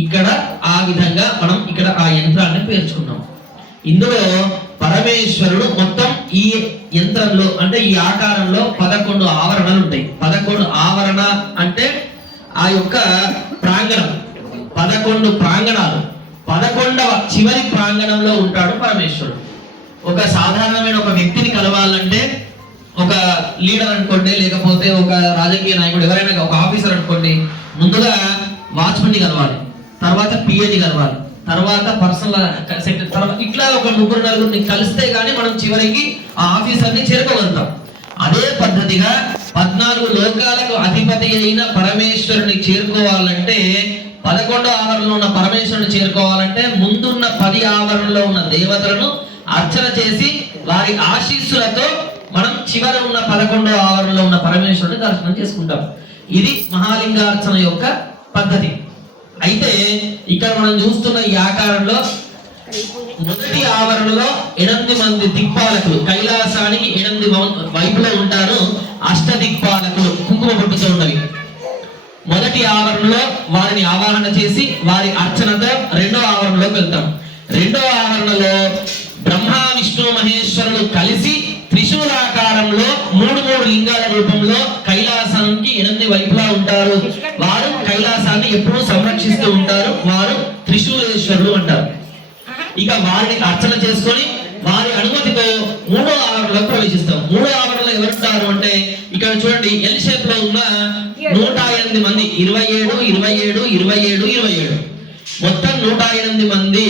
ఇక్కడ ఆ విధంగా మనం ఇక్కడ ఆ యంత్రాన్ని పేర్చుకున్నాం. ఇందులో పరమేశ్వరుడు మొత్తం ఈ యంత్రంలో అంటే ఈ ఆకారంలో 11 ఆవరణలు ఉంటాయి. 11 ఆవరణ అంటే ఆ యొక్క ప్రాంగణం, 11 ప్రాంగణాలు. 11వ చివరి ప్రాంగణంలో ఉంటాడు పరమేశ్వరుడు. ఒక సాధారణమైన ఒక వ్యక్తిని కలవాలంటే, ఒక లీడర్ అనుకోండి, లేకపోతే ఒక రాజకీయ నాయకుడు, ఎవరైనా ఒక ఆఫీసర్ అనుకోండి, ముందుగా వాచ్మెన్ ని కలవాలి, తర్వాత పిఏని కలవాలి, తర్వాత పర్సనల్ సెక్రటరీ, తర్వాత ఇట్లా ఒక 3-4 కలిస్తే గానీ మనం చివరికి ఆ ఆఫీసర్ ని చేరుకోగలుగుతాం. అదే పద్ధతిగా 14 లోకాలకు అధిపతి అయిన పరమేశ్వరుని చేరుకోవాలంటే, 11వ ఆవరణలో ఉన్న పరమేశ్వరుని చేరుకోవాలంటే ముందున్న 10 ఆవరణలో ఉన్న దేవతలను అర్చన చేసి వారి ఆశీస్సులతో మనం చివర ఉన్న 11వ ఆవరణలో ఉన్న పరమేశ్వరుని దర్శనం చేసుకుంటాం. ఇది మహాలింగార్చన యొక్క పద్ధతి. అయితే ఇక్కడ మనం చూస్తున్న ఈ ఆకారంలో మొదటి ఆవరణలో 8 మంది దిక్పాలకులు, కైలాసానికి 8 వైపులో ఉంటారు. అష్టదిక్పాలకులు కుంకుమ పట్టుతో ఉన్నవి. మొదటి ఆవరణలో వారిని ఆవాహన చేసి వారి అర్చనతో 2వ ఆవరణలోకి వెళ్తాం. 2వ ఆవరణలో బ్రహ్మ విష్ణు మహేశ్వరులు కలిసి త్రిశూలాకారంలో 3 లింగాల రూపంలో కైలాసానికి 8 వైపులా ఉంటారు. వారు కైలాసాన్ని ఎప్పుడూ సంరక్షిస్తూ ఉంటారు. వారు త్రిశూలేశ్వరులు అంటారు. ఇక వారిని అర్చన చేసుకొని వారి అనుమతితో 3వ ఆవరణలో ప్రవేశిస్తాం. 3వ ఆవరణలో ఎవరుంటారు అంటే, ఇక్కడ చూడండి, ఎల్ షేప్ లో ఉన్న 108 మంది, 27, 27, 27, 27, మొత్తం 108 మంది.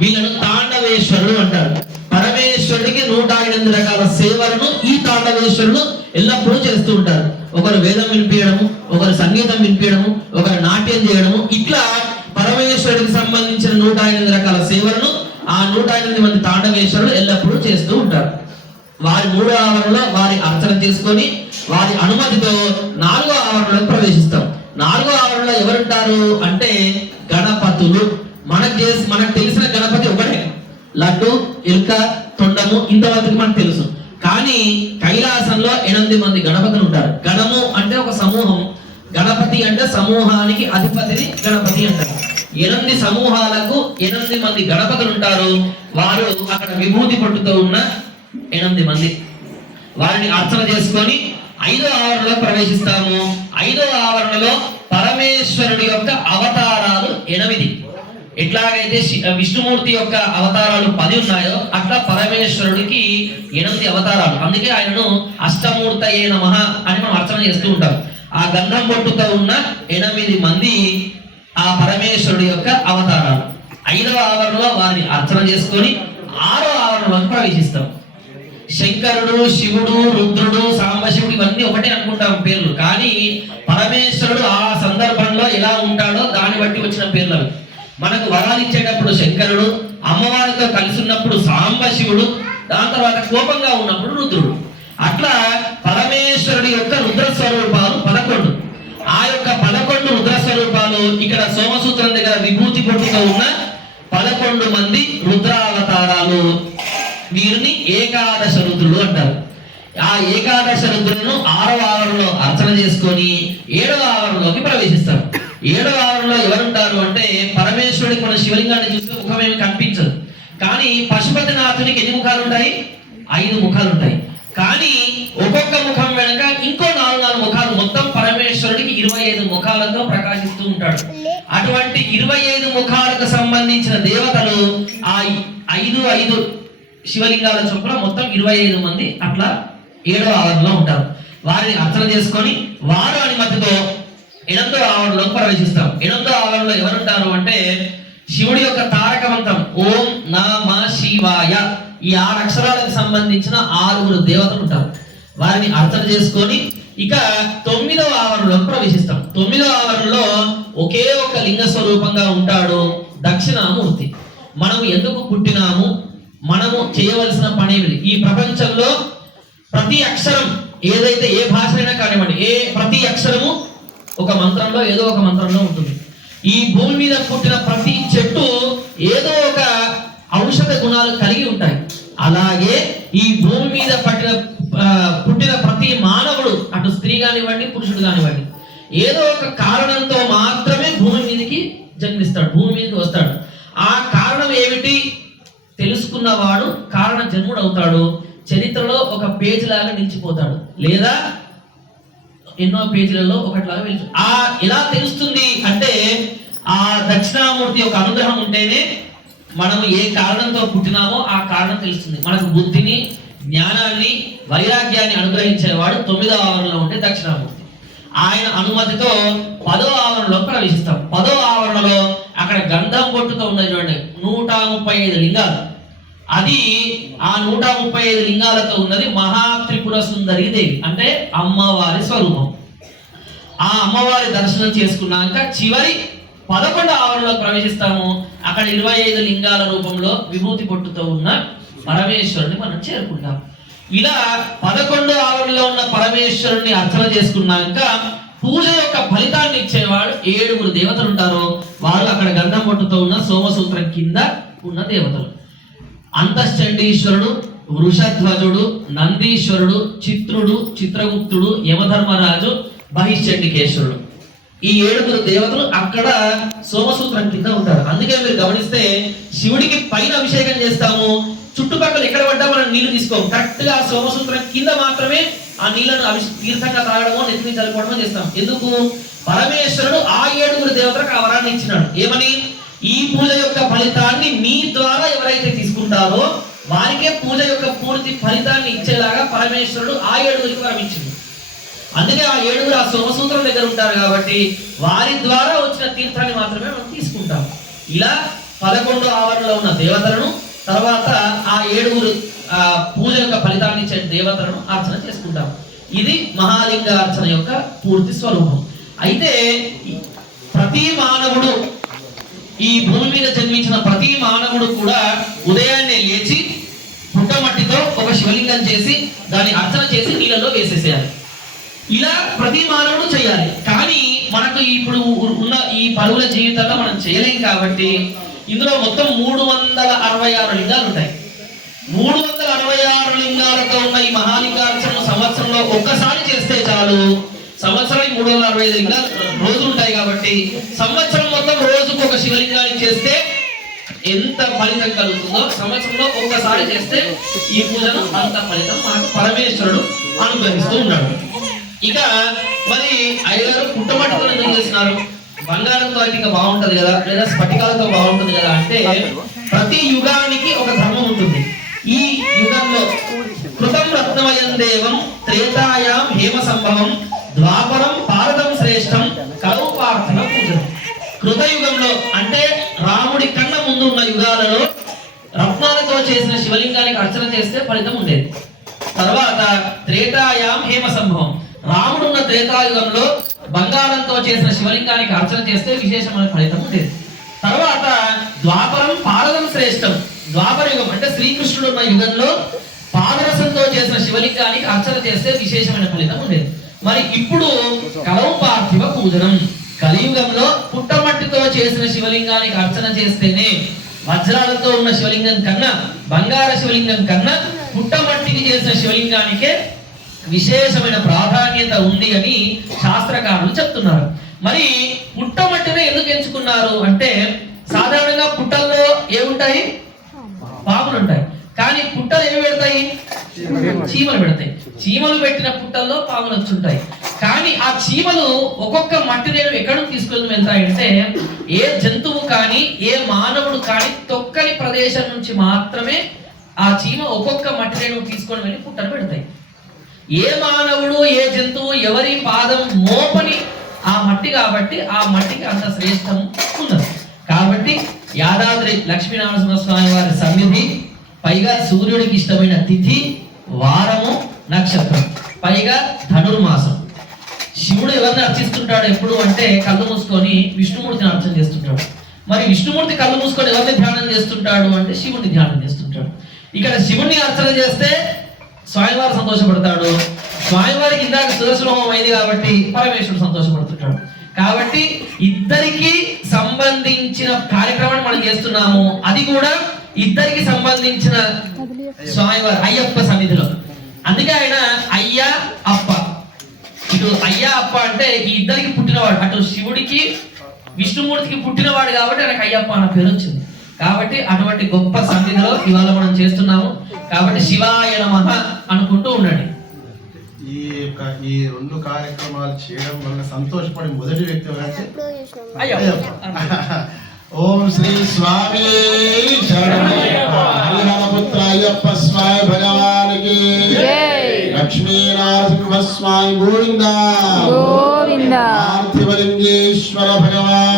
వీళ్ళను తాండవేశ్వరుడు అంటారు. పరమేశ్వరుడికి 108 రకాల సేవలను ఈ తాండవేశ్వరుడు ఎల్లప్పుడూ చేస్తూ ఉంటారు. ఒకరు వేదం వినిపించడము, ఒకరు సంగీతం వినిపించడము, ఒకరు నాట్యం చేయడము, ఇట్లా పరమేశ్వరుడికి సంబంధించిన 108 రకాల సేవలను ఆ 108 మంది తాండవేశ్వరులు ఎల్లప్పుడూ చేస్తూ ఉంటారు. వారి 3వ ఆవరణలో వారి అర్చన చేసుకొని వారి అనుమతితో 4వ ఆవరణలో ప్రవేశిస్తాం. 4వ ఆవరణలో ఎవరుంటారు అంటే గణపతులు. మనకు తెలిసిన గణపతి ఒకటే, లడ్డు, ఎలుక, తొండము, ఇంతవరకు మనకు తెలుసు. కానీ కైలాసంలో 8 మంది గణపతులు ఉంటారు. గణము అంటే ఒక సమూహం, గణపతి అంటే సమూహానికి అధిపతిని గణపతి అంటారు. 8 సమూహాలకు 8 మంది గణపతులు ఉంటారు. వారు అక్కడ విభూతి పట్టుతో ఉన్న 8 మంది. వారిని అర్చన చేసుకొని 5వ ఆవరణలో ప్రవేశిస్తాము. 5వ ఆవరణలో పరమేశ్వరుడి యొక్క అవతారాలు 8. ఎట్లాగైతే విష్ణుమూర్తి యొక్క అవతారాలు 10 ఉన్నాయో అట్లా పరమేశ్వరుడికి 8 అవతారాలు. అందుకే ఆయనను అష్టమూర్తయే నమః అని మనం అర్చన చేస్తూ ఉంటాం. ఆ గంధం బొట్టుతో ఉన్న 8 మంది ఆ పరమేశ్వరుడి యొక్క అవతారాలు. 5వ ఆవరణలో వారిని అర్చన చేసుకొని 6వ ఆవరణలోకి ప్రవేశిస్తాం. శంకరుడు, శివుడు, రుద్రుడు, సాంబశివుడు ఇవన్నీ ఒకటే అనుకుంటాం పేర్లు. కానీ పరమేశ్వరుడు ఆ సందర్భంలో ఎలా ఉంటాడో దాన్ని బట్టి వచ్చిన పేర్లు. మనకు వరాలు ఇచ్చేటప్పుడు శంకరుడు, అమ్మవారితో కలిసి ఉన్నప్పుడు సాంబశివుడు, దాని తర్వాత కోపంగా ఉన్నప్పుడు రుద్రుడు. అట్లా పరమేశ్వరుడి యొక్క రుద్ర స్వరూపాలు 11. ఆ యొక్క 11 రుద్ర స్వరూపాలు ఇక్కడ సోమసూత్రం దగ్గర విభూతి పొట్టుతో ఉన్న 11 మంది రుద్రావతారాలు. వీరిని ఏకాదశ రుద్రులు అంటారు. ఆ ఏకాదశ రుద్రులను 6వ ఆవరణలో అర్చన చేసుకొని 7వ ఆవరణలోకి ప్రవేశిస్తారు. 7వ ఆవరణలో ఎవరుంటారు అంటే, పరమేశ్వరుడికి మన శివలింగాన్ని చూస్తే ముఖమేమి కనిపించదు. కానీ పశుపతినాథునికి ఎన్ని ముఖాలు ఉంటాయి? 5 ముఖాలు ఉంటాయి. కానీ ఒక్కొక్క ముఖం వెనక ఇంకో 4 ముఖాలు, మొత్తం పరమేశ్వరుడికి 25 ముఖాలతో ప్రకాశిస్తూ ఉంటాడు. అటువంటి 25 ముఖాలకు సంబంధించిన దేవతలు ఆ 5 శివలింగాల చొప్పున మొత్తం 25 మంది అట్లా 7వ ఆవరణలో ఉంటారు. వారిని అర్చన చేసుకొని వారు అనుమతితో 8వ ఆవరణలోకి ప్రవేశిస్తాం. 8వ ఆవరణలో ఎవరుంటారు అంటే, శివుడి యొక్క తారక మంత్రం ఓం నమ శివాయ, ఈ 6 అక్షరాలకు సంబంధించిన 6 దేవతలు ఉంటారు. వారిని అర్చన చేసుకొని ఇక 9వ ఆవరణలోకి ప్రవేశిస్తాం. 9వ ఆవరణలో ఒకే ఒక లింగ స్వరూపంగా ఉంటాడు దక్షిణామూర్తి. మనం ఎందుకు పుట్టినాము, మనము చేయవలసిన పని ఏమిటి, ఈ ప్రపంచంలో ప్రతి అక్షరం ఏదైతే ఏ భాషైనా కానివ్వండి, ప్రతి అక్షరము ఒక మంత్రంలో ఏదో ఒక మంత్రంలో ఉంటుంది. ఈ భూమి మీద పుట్టిన ప్రతి చెట్టు ఏదో ఒక ఔషధ గుణాలు కలిగి ఉంటాయి. అలాగే ఈ భూమి మీద పుట్టిన ప్రతి మానవుడు, అటు స్త్రీ కానివ్వండి పురుషుడు కానివ్వండి, ఏదో ఒక కారణంతో మాత్రమే భూమి మీదకి జన్మిస్తాడు, భూమి మీదకి వస్తాడు. ఆ కారణం ఏమిటి తెలుసుకున్నవాడు కారణ జన్ముడు అవుతాడు. చరిత్రలో ఒక పేజీ లాగా నిలిచిపోతాడు, లేదా ఎన్నో పేజీలలో ఒకటిలాగా వెళ్తుంది. ఎలా తెలుస్తుంది అంటే ఆ దక్షిణామూర్తి యొక్క అనుగ్రహం ఉంటేనే మనము ఏ కారణంతో పుట్టినామో ఆ కారణం తెలుస్తుంది. మనకు బుద్ధిని, జ్ఞానాన్ని, వైరాగ్యాన్ని అనుగ్రహించేవాడు 9వ ఆవరణలో ఉంటే దక్షిణామూర్తి. ఆయన అనుమతితో 10వ ఆవరణలో ప్రవేశిస్తాం. 10వ ఆవరణలో అక్కడ గంధం బొట్టుతో ఉన్నది చూడండి, 135 లింగాలు. అది ఆ 135 లింగాలతో ఉన్నది మహాత్రిపుర సుందరి దేవి, అంటే అమ్మవారి స్వరూపం. ఆ అమ్మవారి దర్శనం చేసుకున్నాక చివరి 11వ ఆవరణలో ప్రవేశిస్తాము. అక్కడ 25 లింగాల రూపంలో విభూతి పొట్టుతో ఉన్న పరమేశ్వరుని మనం చేరుకుంటాం. ఇలా 11వ ఆవరణలో ఉన్న పరమేశ్వరుని అర్చన చేసుకున్నాక పూజ యొక్క ఫలితాన్ని ఇచ్చేవాడు 7 దేవతలు ఉంటారు. వారు అక్కడ గంధం పొట్టుతో ఉన్న సోమసూత్రం కింద ఉన్న దేవతలు. అంతశ్చండీశ్వరుడు, వృషధ్వజుడు, నందీశ్వరుడు, చిత్రుడు, చిత్రగుప్తుడు, యమధర్మరాజు, బహిశ్చండికేశ్వరుడు. ఈ 7 దేవతలు అక్కడ సోమసూత్రం కింద ఉంటారు. అందుకే మీరు గమనిస్తే శివుడికి పైన అభిషేకం చేస్తాము, చుట్టుపక్కల ఎక్కడ పడ్డా మనం నీళ్లు తీసుకోము. కరెక్ట్ గా సోమసూత్రం కింద మాత్రమే ఆ నీళ్లను తీర్థంగా తాగడమో, నెత్తిని చల్లుకోవడమో చేస్తాం. ఎందుకు? పరమేశ్వరుడు ఆ 7 దేవతలకు ఆ వరాన్ని ఇచ్చినాడు. ఏమని? ఈ పూజ యొక్క ఫలితాన్ని మీ ద్వారా ఎవరైతే తీసుకుంటారో వారికే పూజ యొక్క పూర్తి ఫలితాన్ని ఇచ్చేలాగా పరమేశ్వరుడు ఆ 7 వరం ఇచ్చింది. అందుకే ఆ 7 ఆ సోమసూత్రం దగ్గర ఉంటారు కాబట్టి వారి ద్వారా వచ్చిన తీర్థాన్ని మాత్రమే మనం తీసుకుంటాం. ఇలా 11వ ఆవరణలో ఉన్న దేవతలను, తర్వాత ఆ 7 పూజ యొక్క ఫలితాన్ని ఇచ్చే దేవతలను అర్చన చేసుకుంటాం. ఇది మహాలింగ అర్చన యొక్క పూర్తి స్వరూపం. అయితే ప్రతి మానవుడు, ఈ భూమి మీద జన్మించిన ప్రతి మానవుడు కూడా ఉదయాన్నే లేచి పుట్టమట్టితో ఒక శివలింగం చేసి దాన్ని అర్చన చేసి నీళ్ళలో వేసేసేయాలి. ఇలా ప్రతి మానవుడు చేయాలి. కానీ మనకు ఇప్పుడు ఉన్న ఈ పరువుల జీవితంలో మనం చేయలేం కాబట్టి ఇందులో మొత్తం 366 లింగాలు ఉంటాయి. 366 లింగాలతో ఉన్న ఈ మహాలింగార్చన సంవత్సరంలో ఒక్కసారి చేస్తే చాలు. సంవత్సరానికి 365 లింగాలు రోజులు ఉంటాయి కాబట్టి సంవత్సరం మొత్తం రోజుకు ఒక శివలింగాన్ని చేస్తే ఎంత ఫలితం కలుగుతుందో సంవత్సరంలో ఒక్కసారి చేస్తే ఈ పూజను అంత ఫలితం మనకు పరమేశ్వరుడు అనుగ్రహిస్తూ ఉన్నాడు. ఇక మరి అయ్యగారు పుట్టమట్టుతో ఎందుకు చేసినారు? బంగారంతో అయితే ఇంకా బాగుంటది కదా, లేదా స్ఫటికాలతో బాగుంటుంది కదా అంటే ప్రతి యుగానికి ఒక ధర్మం ఉంటుంది. ఈ యుగంలో కృతం రత్నమయం దేవం, త్రేతాయాం హేమ సంభవం, ద్వాపరం పారదం శ్రేష్టం, కలవు పార్థన పూజనం. కృతయుగంలో అంటే రాముడి కన్నా ముందు ఉన్న యుగాలలో రత్నాలతో చేసిన శివలింగానికి అర్చన చేస్తే ఫలితం ఉండేది. తర్వాత త్రేతాయాం హేమ సంభవం, రాముడున్న త్రేతాయుగంలో బంగారంతో చేసిన శివలింగానికి అర్చన చేస్తే విశేషమైన ఫలితం ఉండేది. తర్వాత ద్వాపరం పారదం శ్రేష్టం, ద్వాపర యుగం అంటే శ్రీకృష్ణుడు ఉన్న యుగంలో పాదరసంతో చేసిన శివలింగానికి అర్చన చేస్తే విశేషమైన ఫలితం ఉండేది. మరి ఇప్పుడు కలవు పార్థివ పూజనం, కలియుగంలో పుట్టమట్టితో చేసిన శివలింగానికి అర్చన చేస్తేనే వజ్రాలతో ఉన్న శివలింగం కన్నా, బంగార శివలింగం కన్నా పుట్టమట్టికి చేసిన శివలింగానికే విశేషమైన ప్రాధాన్యత ఉంది అని శాస్త్రకారులు చెప్తున్నారు. మరి పుట్టమట్టిని ఎందుకు ఎంచుకున్నారు అంటే సాధారణంగా పుట్టల్లో ఏముంటాయి? పాములు ఉంటాయి. కానీ పుట్టలు ఏమి పెడతాయి? చీమలు పెడతాయి. చీమలు పెట్టిన పుట్టల్లో పాములు వచ్చుంటాయి. కానీ ఆ చీమలు ఒక్కొక్క మట్టి రేణు ఎక్కడ తీసుకొని వెళ్తాయంటే ఏ జంతువు కానీ ఏ మానవుడు కానీ తొక్కని ప్రదేశం నుంచి మాత్రమే ఆ చీమ ఒక్కొక్క మట్టి రేణు తీసుకొని వెళ్ళి పుట్టలు పెడతాయి. ఏ మానవుడు ఏ జంతువు ఎవరి పాదం మోపని ఆ మట్టి కాబట్టి ఆ మట్టికి అంత శ్రేష్టం ఉన్నది. కాబట్టి యాదాద్రి లక్ష్మీనరసింహ స్వామి వారి సన్నిధి, పైగా సూర్యుడికి ఇష్టమైన తిథి, వారము, నక్షత్రం, పైగా ధనుర్మాసం. శివుడు ఎవరిని అర్చిస్తుంటాడు ఎప్పుడు అంటే కళ్ళు మూసుకొని విష్ణుమూర్తిని అర్చన చేస్తుంటాడు. మరి విష్ణుమూర్తి కళ్ళు మూసుకొని ఎవరిని ధ్యానం చేస్తుంటాడు అంటే శివుడిని ధ్యానం చేస్తుంటాడు. ఇక్కడ శివుడిని అర్చన చేస్తే స్వామివారు సంతోషపడతాడు. స్వామివారికి ఇందాక సుదర్శనోహం అయింది కాబట్టి పరమేశ్వరుడు సంతోషపడుతుంటాడు. కాబట్టి ఇద్దరికి సంబంధించిన కార్యక్రమాన్ని మనం చేస్తున్నాము. అది కూడా ఇద్దరికి సంబంధించిన స్వామివారి అయ్యప్ప సన్నిధిలో. అందుకే ఆయన అయ్య అప్ప. ఇటు అయ్య అప్ప అంటే ఈ ఇద్దరికి పుట్టినవాడు. అటు శివుడికి విష్ణుమూర్తికి పుట్టినవాడు కాబట్టి ఆయనకు అయ్యప్ప అన్న పేరు వచ్చింది. కాబట్టి అటువంటి గొప్ప సన్నిధిలో ఇవాళ మనం చేస్తున్నాము. కాబట్టి శివాయ నమః అనుకుంటూ ఉండండి. ఈ రెండు కార్యక్రమాలు చేయడం వల్ల సంతోషపడే మొదటి వ్యక్తి ఎవరంటే ఓం శ్రీ స్వామి హరిహరపుత్ర అయ్యప్ప స్వామి భగవానికి లక్ష్మీనారసింహ స్వామి గోవింద గోవింద పార్థివలింగేశ్వర